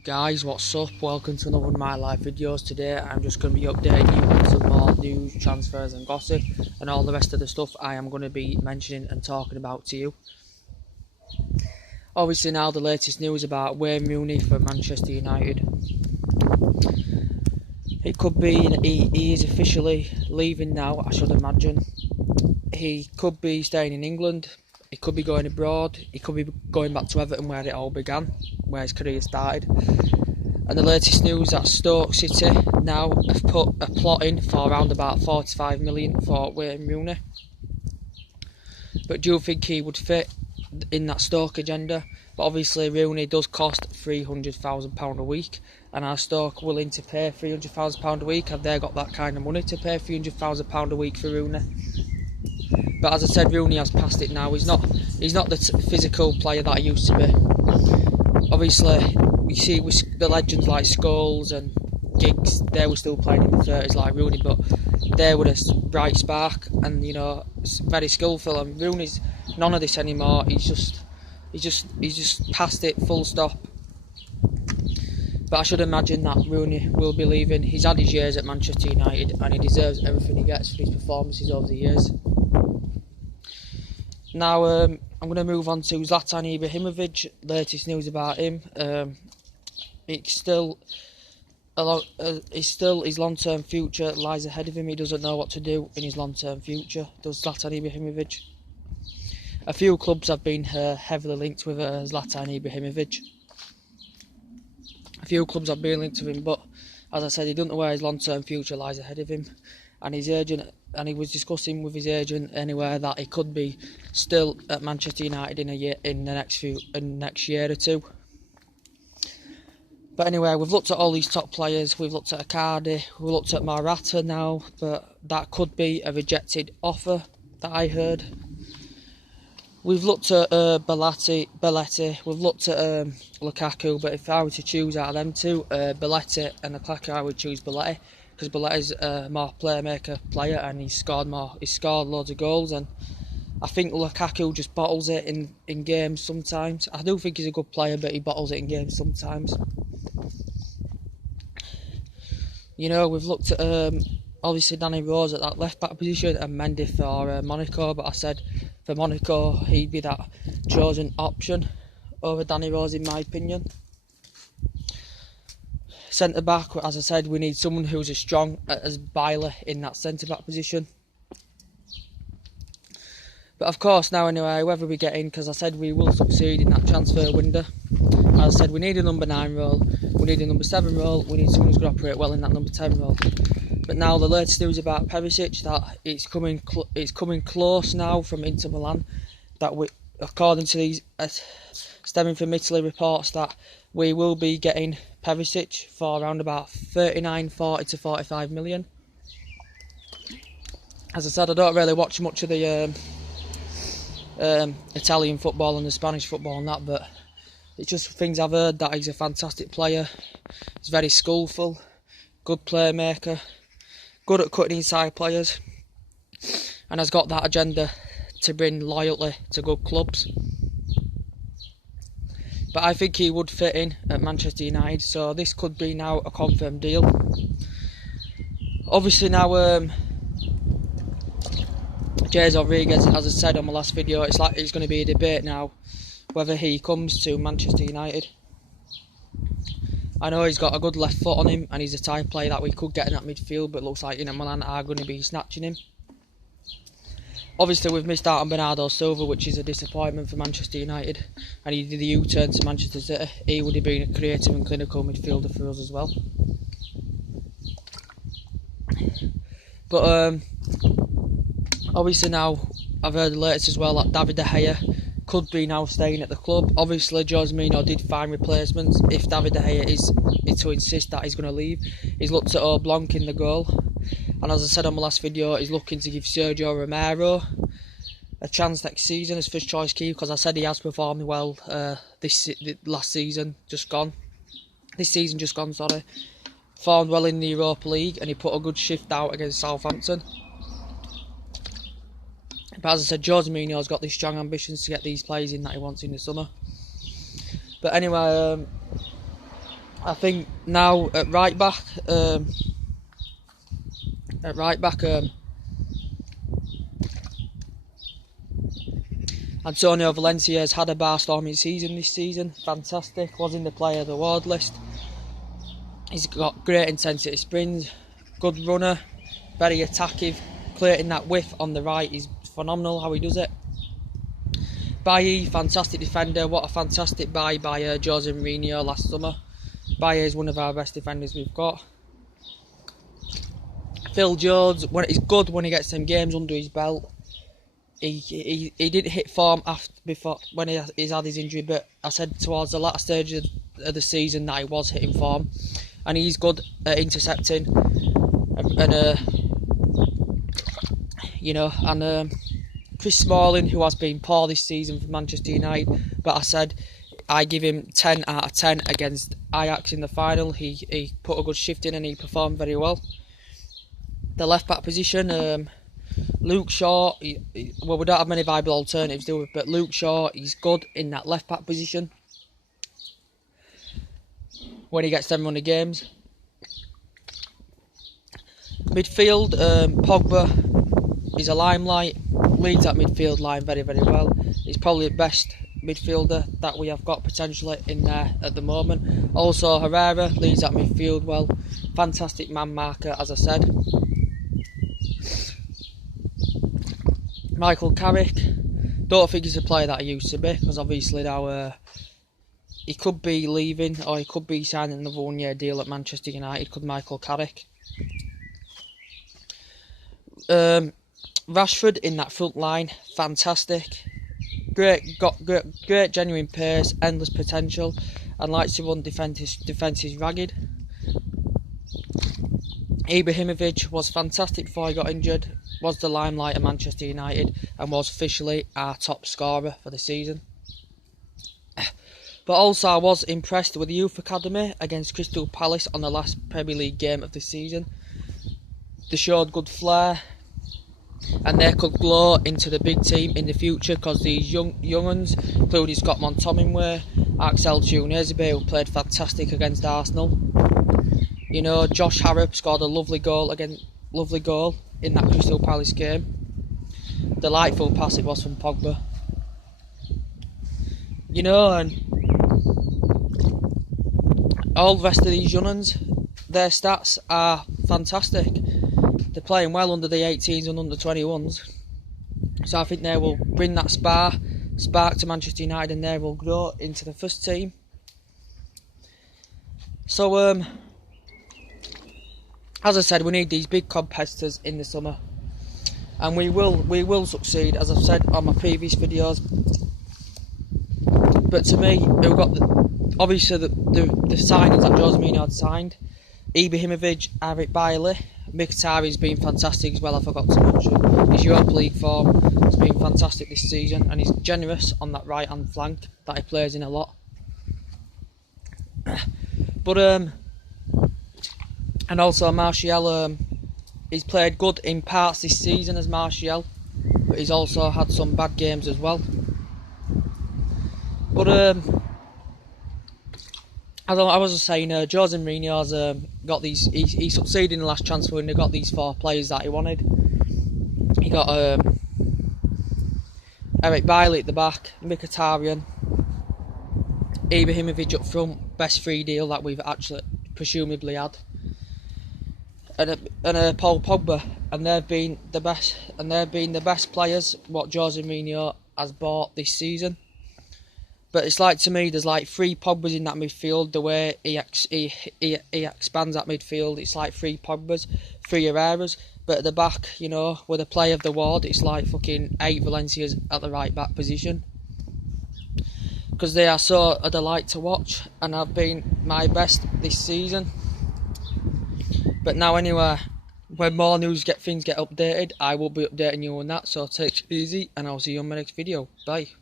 Guys, what's up? Welcome to another one of my live videos. Today I'm just going to be updating you on some more news, transfers and gossip and all the rest of the stuff I am going to be mentioning and talking about to you. Obviously now the latest news about Wayne Rooney for Manchester United. It could be he is officially leaving now, I should imagine. He could be staying in England, he could be going abroad, he could be going back to Everton where it all began, where his career started. And the latest news that Stoke City now have put a plot in for around about 45 million for Wayne Rooney. But do you think he would fit in that Stoke agenda? But obviously Rooney does cost £300,000 a week, and are Stoke willing to pay £300,000 a week? Have they got that kind of money to pay £300,000 a week for Rooney? But as I said, Rooney has passed it now. He's not the physical player that he used to be. Obviously, we see the legends like Scholes and Giggs, they were still playing in the 30s like Rooney, but they were a bright spark and, you know, very skillful. And Rooney's none of this anymore. He's just past it, full stop. But I should imagine that Rooney will be leaving. He's had his years at Manchester United and he deserves everything he gets for his performances over the years. Now I'm going to move on to Zlatan Ibrahimovic. Latest news about him. It's still his long-term future lies ahead of him. He doesn't know what to do in his long-term future, does Zlatan Ibrahimovic. A few clubs have been heavily linked with Zlatan Ibrahimovic. A few clubs have been linked to him, but as I said, he doesn't know where his long-term future lies ahead of him. And his agent, and he was discussing with his agent anywhere that he could be still at Manchester United in the next year or two. But anyway, we've looked at all these top players. We've looked at Icardi, we've looked at Morata now, but that could be a rejected offer that I heard. We've looked at Belletti, we've looked at Lukaku, but if I were to choose out of them two, Belletti and Lukaku, I would choose Belletti, because Belletti's a more playmaker player and he's scored loads of goals, and I think Lukaku just bottles it in games sometimes. I do think he's a good player, but he bottles it in games sometimes. You know, we've looked at obviously Danny Rose at that left back position and Mendy for Monaco, but I said for Monaco he'd be that chosen option over Danny Rose in my opinion. Centre back, as I said, we need someone who's as strong as Bailey in that centre back position. But of course now anyway, whoever we get in, because I said we will succeed in that transfer window. As I said, we need a number 9 role, we need a number 7 role, we need someone who's going to operate well in that number 10 role. But now the latest news about Perisic, that it's coming close now from Inter Milan, that according to these stemming from Italy reports, that we will be getting Perisic for around about 40 to 45 million. As I said, I don't really watch much of the Italian football and the Spanish football and that, but it's just things I've heard that he's a fantastic player. He's very skillful, good playmaker, good at cutting inside players, and has got that agenda to bring loyalty to good clubs. But I think he would fit in at Manchester United, so this could be now a confirmed deal. Obviously now James Rodriguez, as I said on my last video, it's going to be a debate now whether he comes to Manchester United. I know he's got a good left foot on him and he's a type player that we could get in that midfield, but it looks like Inter Milan are going to be snatching him. Obviously we've missed out on Bernardo Silva, which is a disappointment for Manchester United, and he did the U-turn to Manchester City. He would have been a creative and clinical midfielder for us as well. But obviously now I've heard the latest as well that David De Gea could be now staying at the club. Obviously Jose Mourinho did find replacements if David De Gea is to insist that he's going to leave. He's looked at Oblongue in the goal, and as I said on my last video, he's looking to give Sergio Romero a chance next season as first choice keeper, because I said he has performed well this season just gone, performed well in the Europa League and he put a good shift out against Southampton. But as I said, Jose Mourinho's got these strong ambitions to get these players in that he wants in the summer. But anyway, I think now at right back, Antonio Valencia has had a bar-storming season this season. Fantastic. Was in the Player of the Award list. He's got great intensity sprints, good runner, very attacking, creating that width on the right is phenomenal how he does it. Bailly, fantastic defender. What a fantastic buy by Jose Mourinho last summer. Bailly is one of our best defenders we've got. Phil Jones, he's good when he gets some games under his belt. He didn't hit form when he's had his injury, but I said towards the latter stage of the season that he was hitting form, and he's good at intercepting, and Chris Smalling, who has been poor this season for Manchester United, but I said I give him 10 out of 10 against Ajax in the final. He put a good shift in and he performed very well. The left back position, Luke Shaw, we don't have many viable alternatives, do we? But Luke Shaw, he's good in that left back position when he gets them run of games. Midfield, Pogba is a limelight, leads that midfield line very, very well. He's probably the best midfielder that we have got potentially in there at the moment. Also Herrera leads that midfield well, fantastic man marker as I said. Michael Carrick, don't think he's a player that he used to be, because obviously now he could be leaving or he could be signing another 1 year deal at Manchester United, could Michael Carrick. Rashford in that front line, fantastic. Great genuine pace, endless potential, and likes to run defences ragged. Ibrahimovic was fantastic before he got injured, was the limelight at Manchester United, and was officially our top scorer for the season. But also I was impressed with the youth academy against Crystal Palace on the last Premier League game of the season. They showed good flair, and they could grow into the big team in the future, because these young uns, including Scott McTominay, Axel Tuanzebe, who played fantastic against Arsenal. You know, Josh Harrop scored a lovely goal in that Crystal Palace game. Delightful pass it was from Pogba. You know, and all the rest of these young uns, their stats are fantastic. They're playing well under the 18s and under 21s. So I think they will bring that spark to Manchester United, and they will grow into the first team. So, as I said, we need these big competitors in the summer, and we will succeed, as I've said on my previous videos. But to me, we've got obviously the signings that Jose Mourinho had signed: Ibrahimovic, Eric Bailly, Mkhitaryan's been fantastic as well. I forgot to mention his Europa League form has been fantastic this season, and he's generous on that right hand flank that he plays in a lot. But and also Martial, he's played good in parts this season as Martial, but he's also had some bad games as well. But as I was saying, Jose Mourinho's got these. He succeeded in the last transfer window. Got these 4 players that he wanted. He got Eric Bailly at the back, Mkhitaryan, Ibrahimovic up front. Best free deal that we've actually presumably had. And Paul Pogba, and they've been the best. And they've been the best players what Jose Mourinho has bought this season. But it's like, to me, there's like 3 Pogbas in that midfield. The way he expands that midfield, it's like 3 Pogbas, 3 Herreras. But at the back, you know, with a play of the ward, it's like fucking 8 Valencias at the right back position. Because they are so a delight to watch, and have been my best this season. But now anyway, when more things get updated, I will be updating you on that. So take it easy, and I'll see you on my next video. Bye.